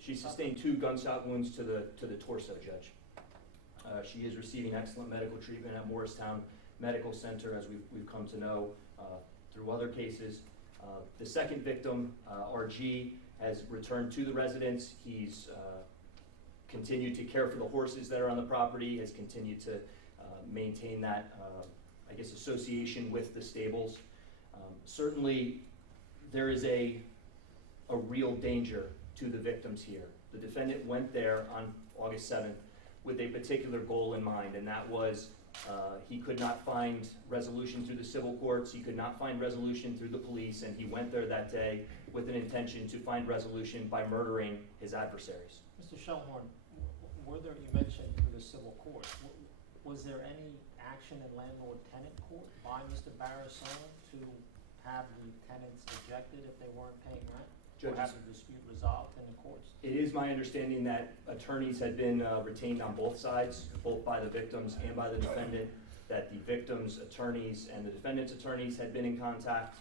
She sustained 2 gunshot wounds to the torso, Judge. She is receiving excellent medical treatment at Morristown Medical Center, as we've come to know through other cases. The second victim, RG, has returned to the residence. He's continued to care for the horses that are on the property, has continued to maintain that, I guess, association with the stables. Certainly, there is a real danger to the victims here. The defendant went there on August 7th with a particular goal in mind, and that was he could not find resolution through the civil courts, he could not find resolution through the police, and he went there that day with an intention to find resolution by murdering his adversaries. Mr. Schellhorn, you mentioned through the civil court, was there any action in landlord-tenant court by Mr. Barisone to have the tenants ejected if they weren't paying rent? Or have the dispute resolved in the courts? It is my understanding that attorneys had been retained on both sides, both by the victims and by the defendant, that the victims' attorneys and the defendant's attorneys had been in contact.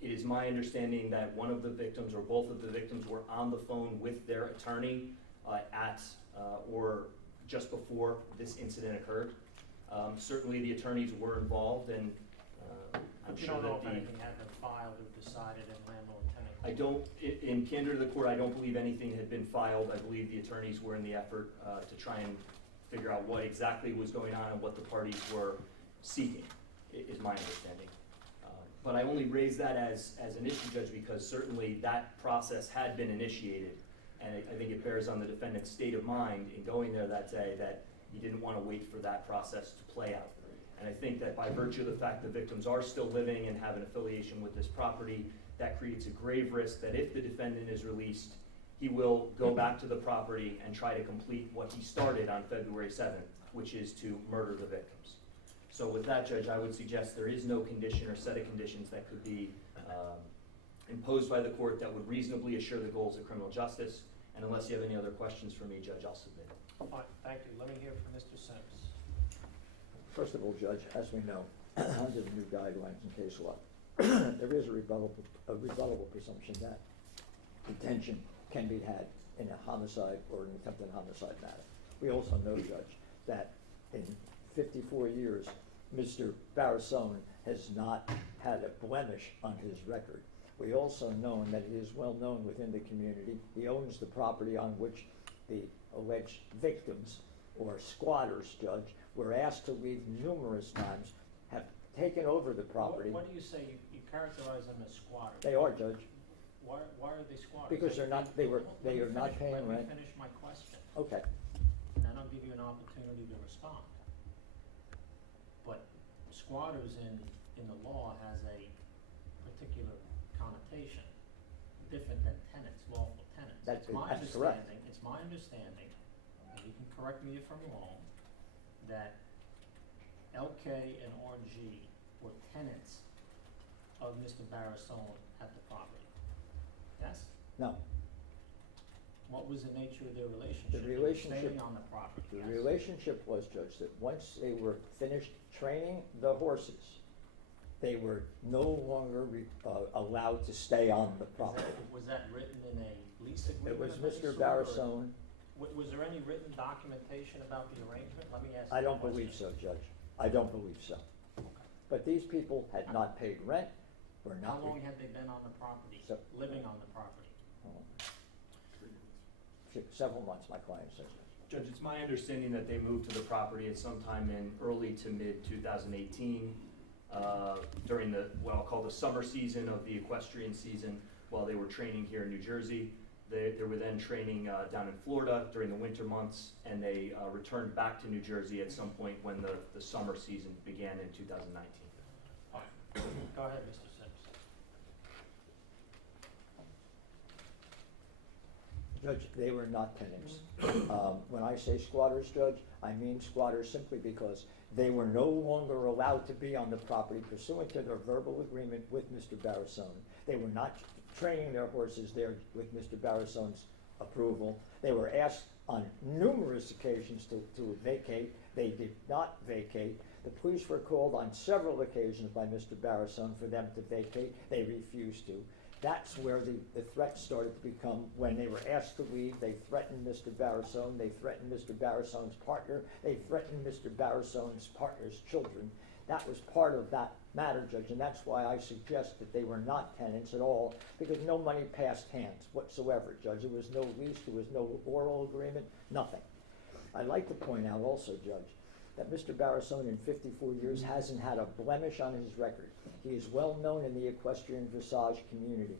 It is my understanding that one of the victims or both of the victims were on the phone with their attorney at or just before this incident occurred. Certainly the attorneys were involved, and I'm sure that you don't know if anything had been filed or decided in landlord-tenant? I don't, in candor to the court, I don't believe anything had been filed. I believe the attorneys were in the effort to try and figure out what exactly was going on and what the parties were seeking, is my understanding. But I only raise that as an issue, Judge, because certainly that process had been initiated, and I think it bears on the defendant's state of mind in going there that day that he didn't want to wait for that process to play out. And I think that by virtue of the fact the victims are still living and have an affiliation with this property, that creates a grave risk that if the defendant is released, he will go back to the property and try to complete what he started on February 7th, which is to murder the victims. So with that, Judge, I would suggest there is no condition or set of conditions that could be imposed by the court that would reasonably assure the goals of criminal justice. And unless you have any other questions for me, Judge, I'll submit. Fine, thank you. Let me hear from Mr. Sims. First of all, Judge, as we know, under the new guidelines in case law, there is a rebuttable presumption that detention can be had in a homicide or an attempted homicide matter. We also know, Judge, that in 54 years, Mr. Barisone has not had a blemish on his record. We also know that he is well known within the community. He owns the property on which the alleged victims or squatters, Judge, were asked to leave numerous times, have taken over the property. What do you say? You characterize them as squatters. They are, Judge. Why are they squatters? Because they are not paying rent. Let me finish my question. Okay. And then I'll give you an opportunity to respond. But squatters in the law has a particular connotation, different than tenants, lawful tenants. That's correct. It's my understanding, and you can correct me if I'm wrong, that LK and RG were tenants of Mr. Barisone at the property. Yes? No. What was the nature of their relationship? The relationship, Staying on the property. the Yes. relationship was, Judge, that once they were finished training the horses, they were no longer allowed to stay on the property. Was that written in a lease agreement? It was of any Mr. sort, or Barisone. Was there any written documentation about the arrangement? Let me ask I you a don't believe so, question. Judge. I don't believe so. Okay. But these people had not paid rent, were How not. long had they been on the property, So- living on the property? Several months, my client says. Judge, it's my understanding that they moved to the property at some time in early to mid 2018 during what I'll call the summer season of the equestrian season while they were training here in New Jersey. They were then training down in Florida during the winter months, and they returned back to New Jersey at some point when the summer season began in 2019. Fine. Go ahead, Mr. Sims. Judge, they were not tenants. When I say squatters, Judge, I mean squatters simply because they were no longer allowed to be on the property pursuant to their verbal agreement with Mr. Barisone. They were not training their horses there with Mr. Barisone's approval. They were asked on numerous occasions to vacate. They did not vacate. The police were called on several occasions by Mr. Barisone for them to vacate. They refused to. That's where the threat started to become. When they were asked to leave, they threatened Mr. Barisone, they threatened Mr. Barisone's partner, they threatened Mr. Barisone's partner's children. That was part of that matter, Judge, and that's why I suggest that they were not tenants at all, because no money passed hands whatsoever, Judge. There was no lease, there was no oral agreement, nothing. I'd like to point out also, Judge, that Mr. Barisone in 54 years hasn't had a blemish on his record. He is well known in the equestrian dressage community.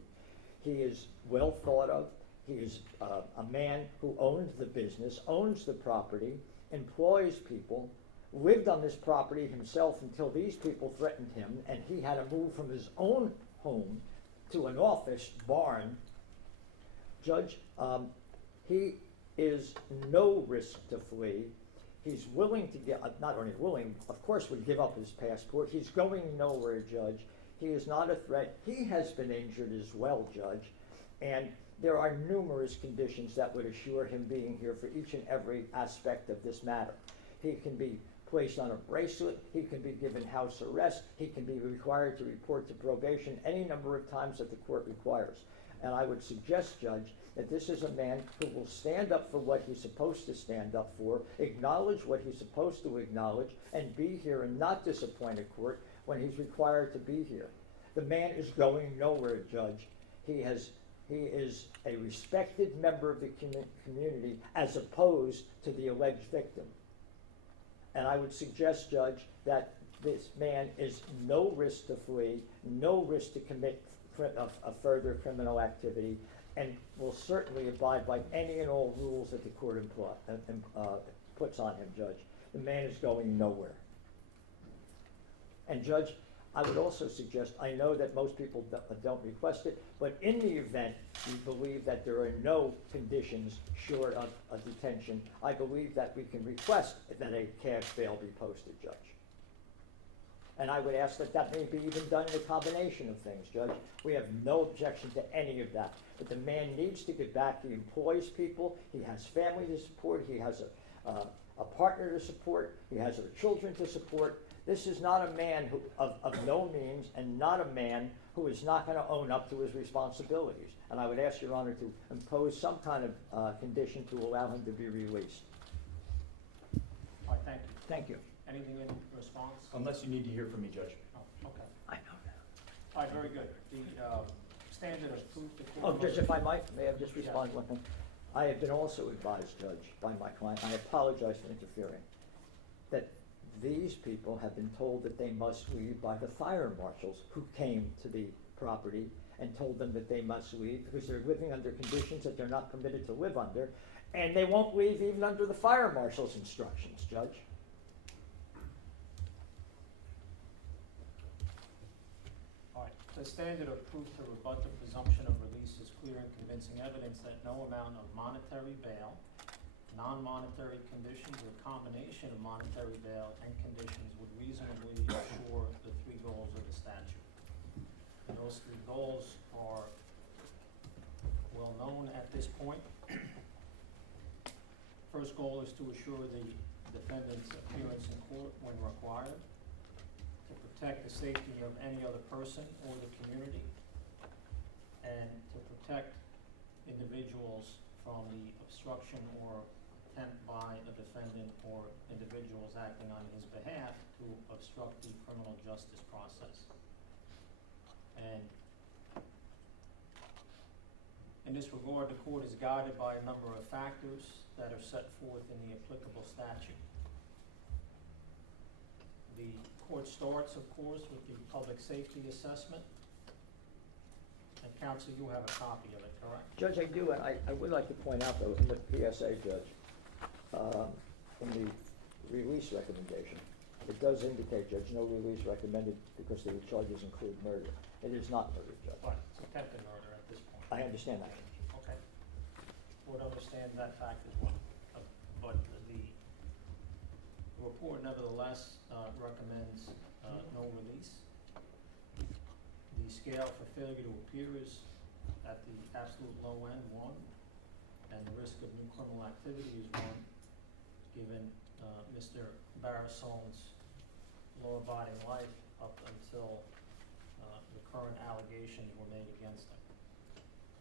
He is well thought of. He is a man who owns the business, owns the property, employs people, lived on this property himself until these people threatened him, and he had to move from his own home to an office barn. Judge, he is no risk to flee. He's willing to get, not only willing, of course would give up his passport. He's going nowhere, Judge. He is not a threat. He has been injured as well, Judge. And there are numerous conditions that would assure him being here for each and every aspect of this matter. He can be placed on a bracelet. He can be given house arrest. He can be required to report to probation any number of times that the court requires. And I would suggest, Judge, that this is a man who will stand up for what he's supposed to stand up for, acknowledge what he's supposed to acknowledge, and be here and not disappoint a court when he's required to be here. The man is going nowhere, Judge. He is a respected member of the community as opposed to the alleged victim. And I would suggest, Judge, that this man is no risk to flee, no risk to commit a further criminal activity, and will certainly abide by any and all rules that the court puts on him, Judge. The man is going nowhere. And Judge, I would also suggest, I know that most people don't request it, but in the event you believe that there are no conditions short of a detention, I believe that we can request that a cash bail be posted, Judge. And I would ask that that may be even done in a combination of things, Judge. We have no objection to any of that. But the man needs to get back. He employs people. He has family to support. He has a partner to support. He has other children to support. This is not a man who, of no means, and not a man who is not going to own up to his responsibilities. And I would ask Your Honor to impose some kind of condition to allow him to be released. All right, thank you. Thank you. Anything in response? Unless you need to hear from me, Judge. Oh, okay. I know that. All right, very good. The standard of proof. Oh, Judge, if I might, may I just respond to one thing? I have been also advised, Judge, by my client, I apologize for interfering, that these people have been told that they must leave by the fire marshals who came to the property and told them that they must leave because they're living under conditions that they're not permitted to live under, and they won't leave even under the fire marshal's instructions, Judge. All right, the standard of proof to rebut the presumption of release is clear and convincing evidence that no amount of monetary bail, non-monetary conditions, or combination of monetary bail and conditions would reasonably assure the three goals of the statute. And those three goals are well known at this point. First goal is to assure the defendant's appearance in court when required, to protect the safety of any other person or the community, and to protect individuals from the obstruction or attempt by a defendant or individuals acting on his behalf to obstruct the criminal justice process. And in this regard, the court is guided by a number of factors that are set forth in the applicable statute. The court starts, of course, with the public safety assessment. And counsel, you have a copy of it, correct? Judge, I do, and I would like to point out, though, in the PSA, Judge, in the release recommendation, it does indicate, Judge, no release recommended because the charges include murder. It is not murder, Judge. Right, it's attempted murder at this point. I understand that. Okay. Would understand that fact as well. But the report nevertheless recommends no release. The scale for failure to appear is at the absolute low end, 1, and the risk of new criminal activity is 1, given Mr. Barisone's law-abiding life up until the current allegations were made against him.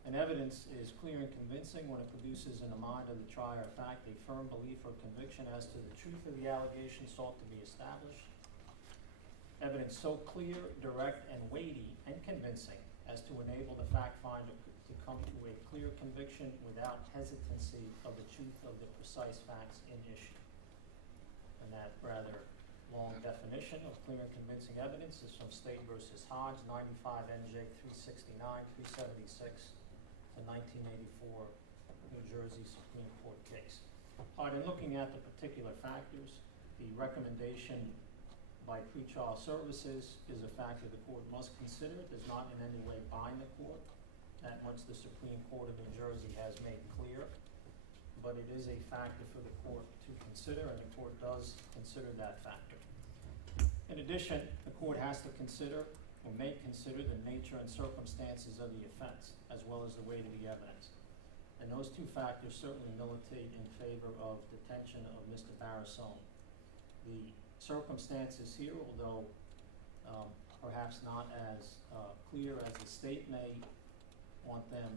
An evidence is clear and convincing when it produces in the mind of the trier of fact a firm belief or conviction as to the truth of the allegation sought to be established. Evidence so clear, direct, and weighty and convincing as to enable the fact finder to come to a clear conviction without hesitancy of the truth of the precise facts in issue. And that rather long definition of clear and convincing evidence is from State versus Hodge, 95 NJ 369, 376, the 1984 New Jersey Supreme Court case. All right, in looking at the particular factors, the recommendation by pretrial services is a factor the court must consider. It does not in any way bind the court. That much the Supreme Court of New Jersey has made clear. But it is a factor for the court to consider, and the court does consider that factor. In addition, the court has to consider or may consider the nature and circumstances of the offense, as well as the weight of the evidence. And those two factors certainly militate in favor of detention of Mr. Barisone. The circumstances here, although perhaps not as clear as the state may want them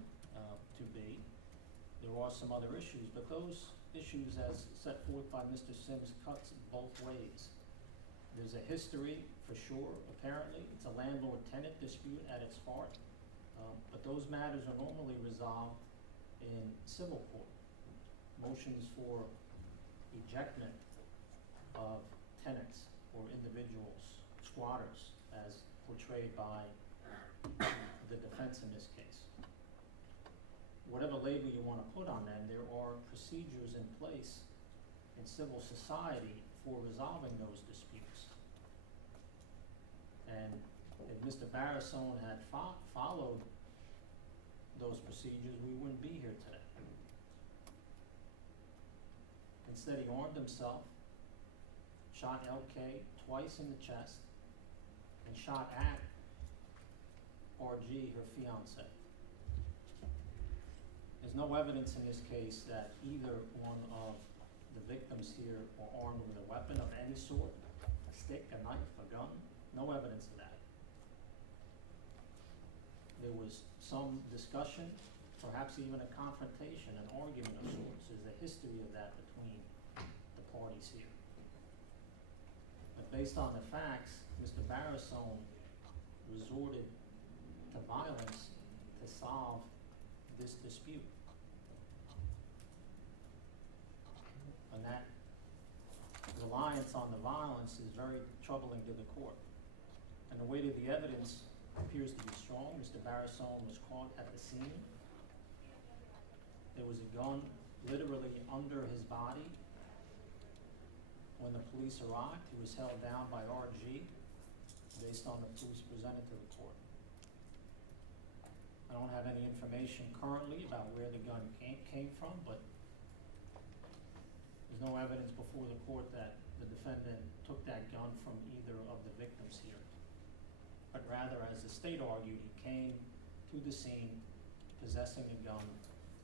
to be, there are some other issues, but those issues as set forth by Mr. Sims cuts both ways. There's a history, for sure, apparently. It's a landlord-tenant dispute at its heart, but those matters are normally resolved in civil court. Motions for ejectment of tenants or individuals, squatters, as portrayed by the defense in this case. Whatever label you want to put on them, there are procedures in place in civil society for resolving those disputes. And if Mr. Barisone had followed those procedures, we wouldn't be here today. Instead, he armed himself, shot LK twice in the chest, and shot at RG, her fiance. There's no evidence in this case that either one of the victims here were armed with a weapon of any sort, a stick, a knife, a gun. No evidence of that. There was some discussion, perhaps even a confrontation, an argument of sorts. There's a history of that between the parties here. But based on the facts, Mr. Barisone resorted to violence to solve this dispute. And that reliance on the violence is very troubling to the court. And the weight of the evidence appears to be strong. Mr. Barisone was caught at the scene. There was a gun literally under his body. When the police arrived, he was held down by RG based on the proofs presented to the court. I don't have any information currently about where the gun came from, but there's no evidence before the court that the defendant took that gun from either of the victims here. But rather, as the state argued, he came to the scene possessing a gun,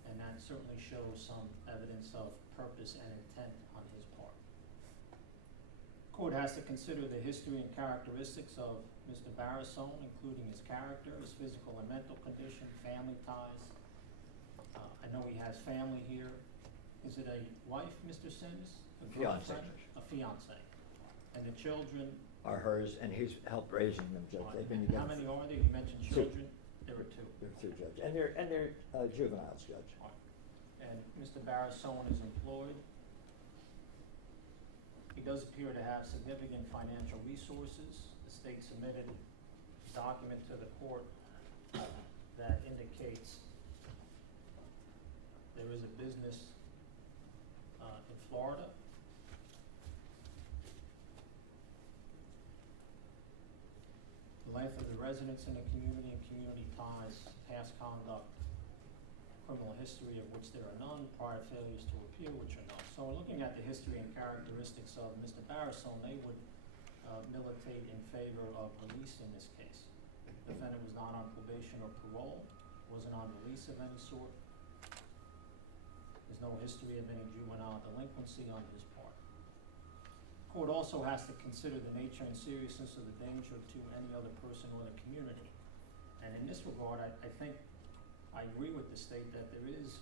and that certainly shows some evidence of purpose and intent on his part. Court has to consider the history and characteristics of Mr. Barisone, including his character, his physical and mental condition, family ties. I know he has family here. Is it a wife, Mr. Sims? A fiancé. A fiancé. And the children? Are hers, and he's helped raising them, Judge. They've been together. How many are there? You mentioned children. There were two. There are two, Judge. And they're juveniles, Judge. And Mr. Barisone is employed. He does appear to have significant financial resources. The state submitted a document to the court that indicates there is a business in Florida. The length of the residence in the community and community ties, past conduct, criminal history of which there are none, prior failures to appear, which are none. So we're looking at the history and characteristics of Mr. Barisone. They would militate in favor of release in this case. The defendant was not on probation or parole, wasn't on release of any sort. There's no history of any juvenile delinquency on his part. Court also has to consider the nature and seriousness of the danger to any other person or the community. And in this regard, I think I agree with the state that there is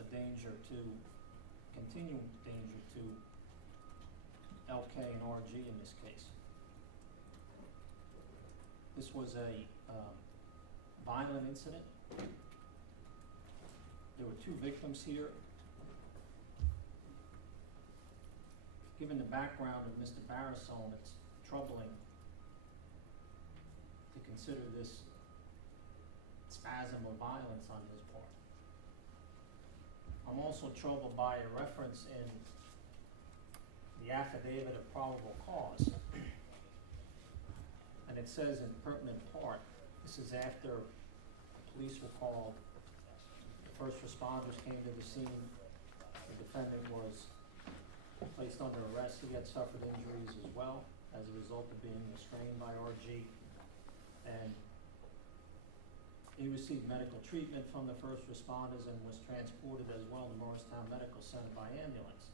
a danger to, continuing danger to LK and RG in this case. This was a violent incident. There were 2 victims here. Given the background of Mr. Barisone, it's troubling to consider this spasm of violence on his part. I'm also troubled by a reference in the affidavit of probable cause. And it says in pertinent part, this is after the police were called, the first responders came to the scene, the defendant was placed under arrest. He had suffered injuries as well as a result of being restrained by RG. And he received medical treatment from the first responders and was transported as well to Morristown Medical Center by ambulance.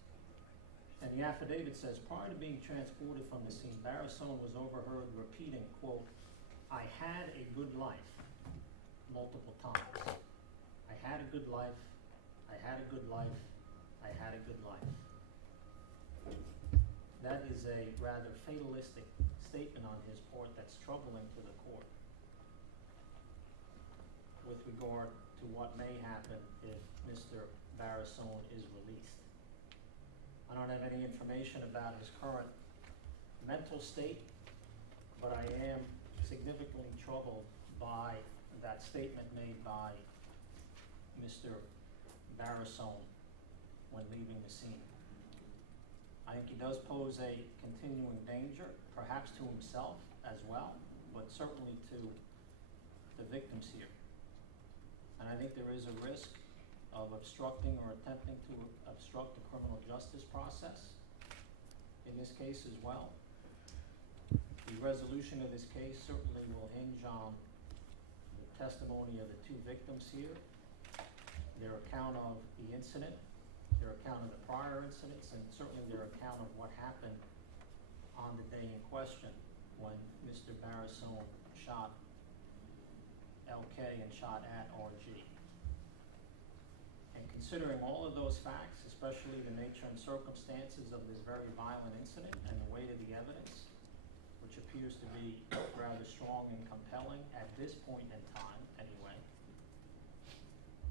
And the affidavit says, prior to being transported from the scene, Barisone was overheard repeating, quote, "I had a good life," multiple times. "I had a good life, I had a good life, I had a good life." That is a rather fatalistic statement on his part that's troubling to the court with regard to what may happen if Mr. Barisone is released. I don't have any information about his current mental state, but I am significantly troubled by that statement made by Mr. Barisone when leaving the scene. I think he does pose a continuing danger, perhaps to himself as well, but certainly to the victims here. And I think there is a risk of obstructing or attempting to obstruct the criminal justice process in this case as well. The resolution of this case certainly will hinge on the testimony of the 2 victims here, their account of the incident, their account of the prior incidents, and certainly their account of what happened on the day in question when Mr. Barisone shot LK and shot at RG. And considering all of those facts, especially the nature and circumstances of this very violent incident and the weight of the evidence, which appears to be rather strong and compelling at this point in time anyway,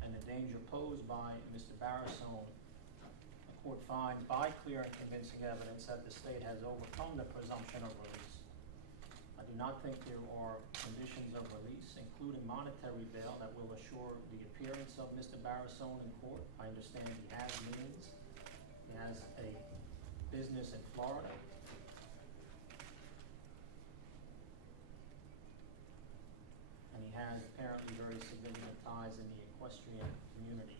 and the danger posed by Mr. Barisone, the court finds by clear and convincing evidence that the state has overcome the presumption of release. I do not think there are conditions of release, including monetary bail, that will assure the appearance of Mr. Barisone in court. I understand he has means. He has a business in Florida. And he has apparently very significant ties in the equestrian community.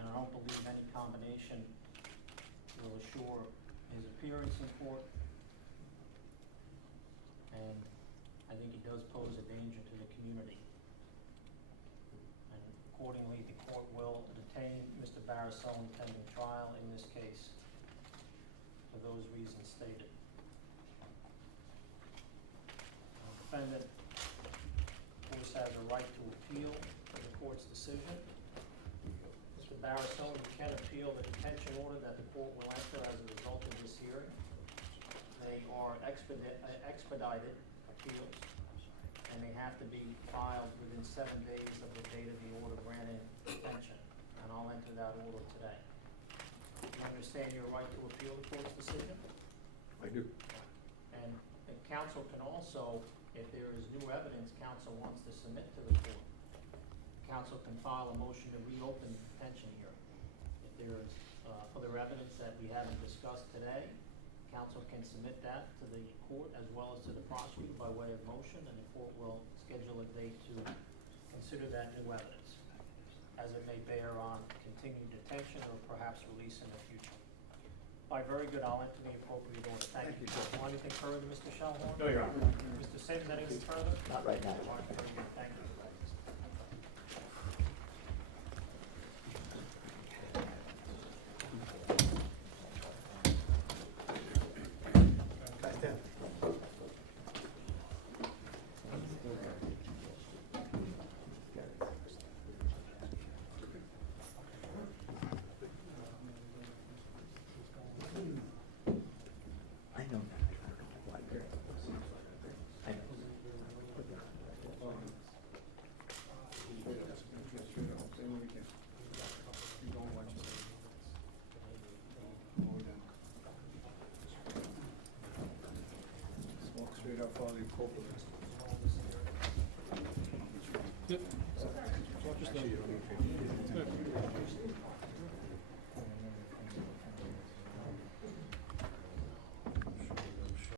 And I don't believe any combination will assure his appearance in court. And I think he does pose a danger to the community. And accordingly, the court will detain Mr. Barisone pending trial in this case for those reasons stated. The defendant, of course, has a right to appeal the court's decision. Mr. Barisone, you can appeal the detention order that the court will enter as a result of this hearing. They are expedited appeals, and they have to be filed within 7 days of the date of the order granting detention, and I'll enter that order today. You understand your right to appeal the court's decision? I do. And the counsel can also, if there is new evidence counsel wants to submit to the court, counsel can file a motion to reopen the detention hearing. If there is other evidence that we haven't discussed today, counsel can submit that to the court as well as to the prosecutor by way of motion, and the court will schedule a date to consider that new evidence, as it may bear on continued detention or perhaps release in the future. Very good, I'll enter the appropriate order. Thank you. Want anything further, Mr. Shellhorn? No, Your Honor. Mr. Sims, anything further? Not right now. All right, very good. Thank you. Back down. file the call for this. Yep. Just that.